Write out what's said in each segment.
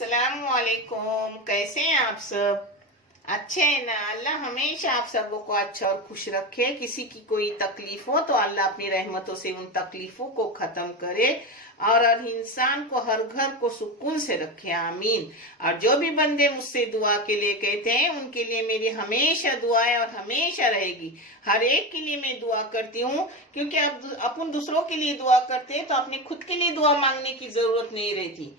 अस्सलाम वालेकुम। कैसे हैं आप सब? अच्छे हैं ना? अल्लाह हमेशा आप सबों को अच्छा और खुश रखे। किसी की कोई तकलीफ हो तो अल्लाह अपनी रहमतों से उन तकलीफों को खत्म करे और हर इंसान को, हर घर को सुकून से रखे। आमीन। और जो भी बंदे मुझसे दुआ के लिए कहते हैं उनके लिए मेरी हमेशा दुआ है और हमेशा रहेगी। हर एक के लिए मैं दुआ करती हूँ, क्योंकि अब अपन दूसरों के लिए दुआ करते हैं तो अपने खुद के लिए दुआ मांगने की जरूरत नहीं रहती।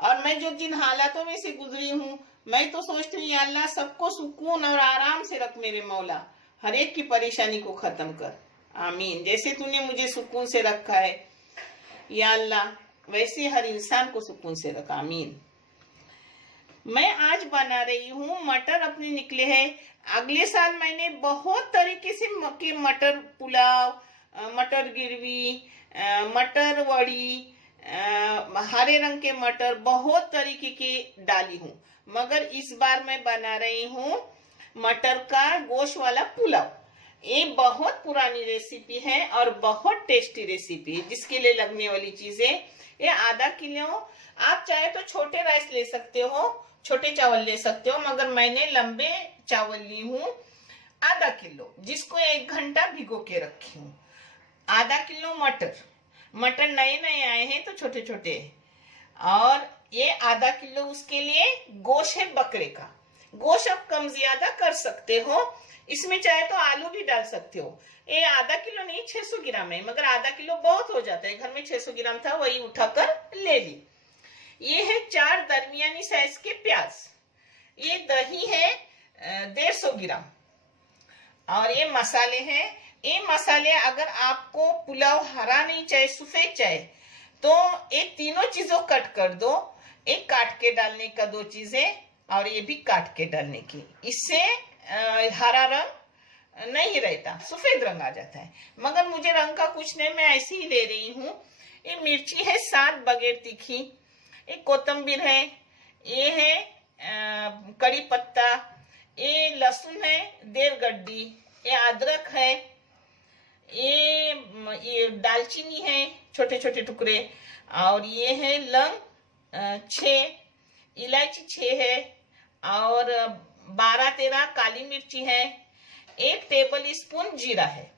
और मैं जो जिन हालातों में से गुजरी हूँ, मैं तो सोचती हूँ या अल्लाह सबको सुकून और आराम से रख मेरे मौला, हर एक की परेशानी को खत्म कर। आमीन। जैसे तूने मुझे सुकून से रखा है या अल्लाह, वैसे हर इंसान को सुकून से रख। आमीन। मैं आज बना रही हूँ मटर। अपने निकले हैं। अगले साल मैंने बहुत तरीके से मटर पुलाव, मटर गिरवी, मटर वड़ी, हरे रंग के मटर, बहुत तरीके के डाली हूँ। मगर इस बार मैं बना रही हूँ मटर का गोश्त वाला पुलाव। ये बहुत पुरानी रेसिपी है और बहुत टेस्टी रेसिपी है। जिसके लिए लगने वाली चीजें, ये आधा किलो, आप चाहे तो छोटे राइस ले सकते हो, छोटे चावल ले सकते हो, मगर मैंने लंबे चावल ली हूँ आधा किलो, जिसको 1 घंटा भिगो के रखी हूँ। आधा किलो मटर, मटर नए नए आए हैं तो छोटे छोटे। और ये आधा किलो उसके लिए गोश्त है बकरे का। गोश्त आप कम ज्यादा कर सकते हो, इसमें चाहे तो आलू भी डाल सकते हो। ये आधा किलो नहीं, 600 ग्राम है, मगर आधा किलो बहुत हो जाता है। घर में 600 ग्राम था, वही उठाकर ले ली। ये है 4 दरमियानी साइज के प्याज। ये दही है 150 ग्राम। और ये मसाले हैं। ये मसाले अगर आपको पुलाव हरा नहीं चाहिए, सफेद चाहिए, तो ये तीनों चीजों कट कर दो। एक काट के डालने का 2 चीजें, और ये भी काट के डालने की। इससे हरा रंग नहीं रहता, सफेद रंग आ जाता है। मगर मुझे रंग का कुछ नहीं, मैं ऐसे ही ले रही हूँ। ये मिर्ची है 7 बगैर तीखी। एक कोतंबीर है, ये है कड़ी पत्ता, ये लहसुन है 1.5 गड्डी, ये अदरक है, ये दालचीनी है छोटे छोटे टुकड़े, और ये है लौंग 6, इलायची 6 है, और 12-13 काली मिर्ची है, 1 टेबल स्पून जीरा है,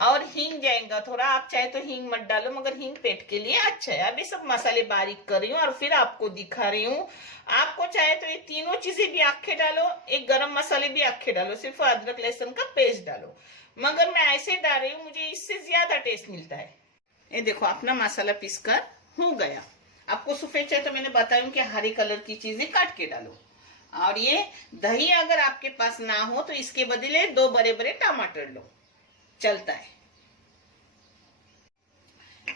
और हींग जाएगा थोड़ा। आप चाहे तो हींग मत डालो, मगर हींग पेट के लिए अच्छा है। अभी सब मसाले बारीक कर रही हूँ और फिर आपको दिखा रही हूँ। आपको चाहे तो ये तीनों चीजें भी आखे डालो, एक गरम मसाले भी आखे डालो, सिर्फ अदरक लहसुन का पेस्ट डालो, मगर मैं ऐसे डाल रही हूँ, मुझे इससे ज्यादा टेस्ट मिलता है। ये देखो अपना मसाला पीसकर हो गया। आपको सफेद चाहिए तो मैंने बताया कि हरी कलर की चीजें काट के डालो। और ये दही अगर आपके पास ना हो तो इसके बदले 2 बड़े बड़े टमाटर लो, चलता है।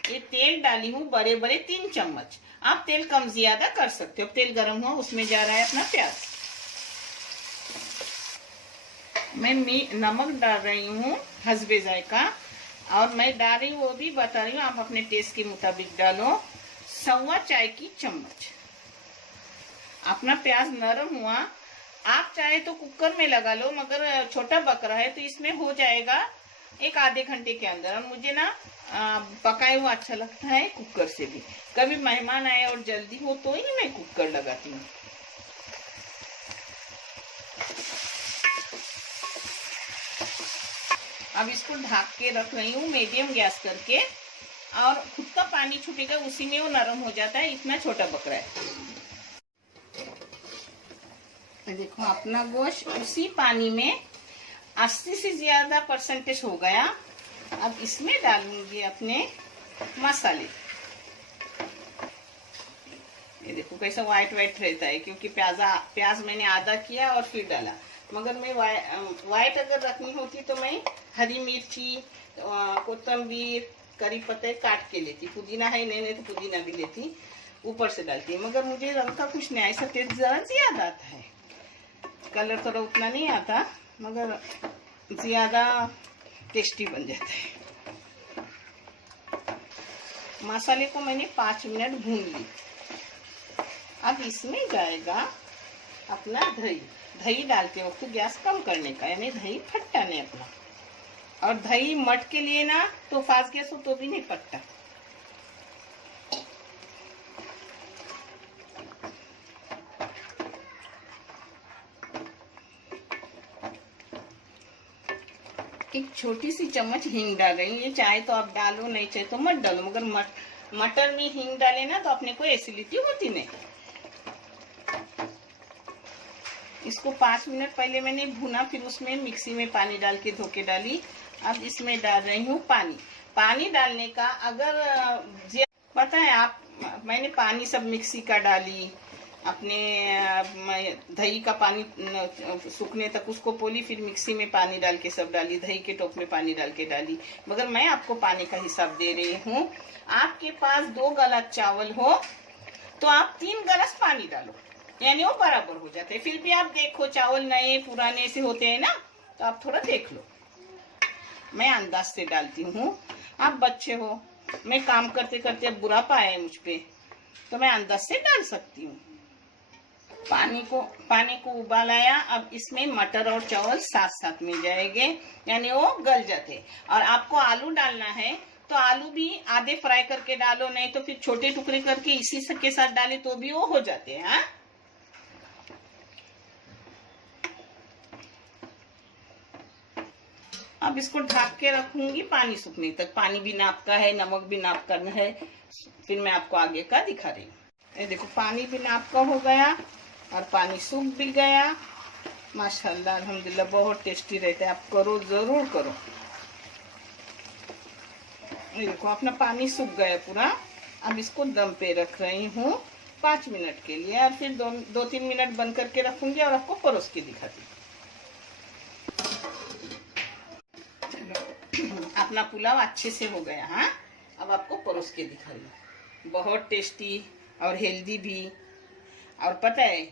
ये तेल डाली हूँ बड़े बड़े 3 चम्मच। आप तेल कम ज्यादा कर सकते हो। तेल गर्म हुआ, उसमें जा रहा है अपना प्याज। मैं नमक डाल रही हूँ हस्बे जायका, और मैं डाल रही हूँ वो भी बता रही हूँ, आप अपने टेस्ट के मुताबिक डालो। 1.25 चाय की चम्मच। अपना प्याज नरम हुआ, आप चाहे तो कुकर में लगा लो, मगर छोटा बकरा है तो इसमें हो जाएगा 1 आधे घंटे के अंदर। और मुझे ना पकाए हुआ अच्छा लगता है कुकर से भी। कभी मेहमान आए और जल्दी हो तो ही मैं कुकर लगाती हूँ। अब इसको ढक के रख रही हूँ मीडियम गैस करके, और खुद का पानी छूटेगा, उसी में वो नरम हो जाता है। इतना छोटा बकरा है। देखो अपना गोश्त उसी पानी में 80 से ज्यादा % हो गया। अब इसमें डालूंगी अपने मसाले। ये देखो कैसा व्हाइट व्हाइट रहता है, क्योंकि प्याज मैंने आधा किया और फिर डाला। मगर मैं व्हाइट अगर रखनी होती तो मैं हरी मिर्ची, कोतंबीर, करी पत्ते काट के लेती। पुदीना है नहीं तो पुदीना भी लेती, ऊपर से डालती है। मगर मुझे रंग का कुछ नहीं, ऐसा टेस्ट जरा ज्यादा आता है। कलर थोड़ा उतना नहीं आता, मगर ज्यादा टेस्टी बन जाता है। मसाले को मैंने 5 मिनट भून ली। अब इसमें जाएगा अपना दही। दही डालते वक्त गैस कम करने का, यानी दही फटता नहीं अपना। और दही मट के लिए ना तो फास्ट गैस हो तो भी नहीं फटता। एक छोटी सी चम्मच हींग डाल रही हूँ। ये चाहे तो आप डालो, नहीं चाहे तो मत डालो, मगर मटर में हींग डाले ना तो अपने को एसिडिटी होती नहीं। इसको 5 मिनट पहले मैंने भुना, फिर उसमें मिक्सी में पानी डाल के धो के डाली। अब इसमें डाल रही हूँ पानी। पानी डालने का अगर पता है आप, मैंने पानी सब मिक्सी का डाली, अपने दही का पानी सूखने तक उसको पोली, फिर मिक्सी में पानी डाल के सब डाली, दही के टोप में पानी डाल के डाली। मगर मैं आपको पानी का हिसाब दे रही हूँ। आपके पास 2 गिलास चावल हो तो आप 3 गिलास पानी डालो, यानी वो बराबर हो जाते हैं। फिर भी आप देखो, चावल नए पुराने से होते हैं ना, तो आप थोड़ा देख लो। मैं अंदाज से डालती हूँ, आप बच्चे हो, मैं काम करते करते बुढ़ापा है मुझ पे, तो मैं अंदाज से डाल सकती हूँ। पानी को उबाल आया। अब इसमें मटर और चावल साथ साथ में जाएंगे, यानी वो गल जाते। और आपको आलू डालना है तो आलू भी आधे फ्राई करके डालो, नहीं तो फिर छोटे टुकड़े करके इसी के साथ डाले तो भी वो हो जाते हैं। हाँ, अब इसको ढक के रखूंगी पानी सूखने तक। पानी भी नापका है, नमक भी नापका है, फिर मैं आपको आगे का दिखा रही हूँ। ये देखो, पानी भी नापका हो गया और पानी सूख भी गया। माशाल्लाह अल्हम्दुलिल्लाह, बहुत टेस्टी रहता है। आप करो, जरूर करो। ये देखो, अपना पानी सूख गया पूरा। अब इसको दम पे रख रही हूँ 5 मिनट के लिए, और फिर 2-3 मिनट बंद करके रखूंगी और आपको परोस के दिखाती हूँ। अपना पुलाव अच्छे से हो गया। हाँ, अब आपको परोस के दिखा रही हूँ। बहुत टेस्टी और हेल्दी भी। और पता है,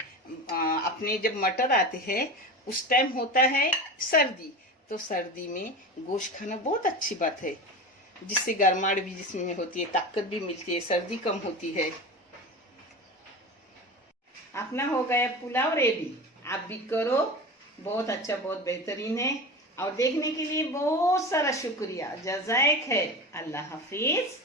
अपने जब मटर आते हैं उस टाइम होता है सर्दी, तो सर्दी में गोश्त खाना बहुत अच्छी बात है, जिससे गर्माहट भी जिसमें होती है, ताकत भी मिलती है, सर्दी कम होती है। अपना हो गया पुलाव रेडी। आप भी करो, बहुत अच्छा, बहुत बेहतरीन है। और देखने के लिए बहुत सारा शुक्रिया। जज़ाक है। अल्लाह हाफिज।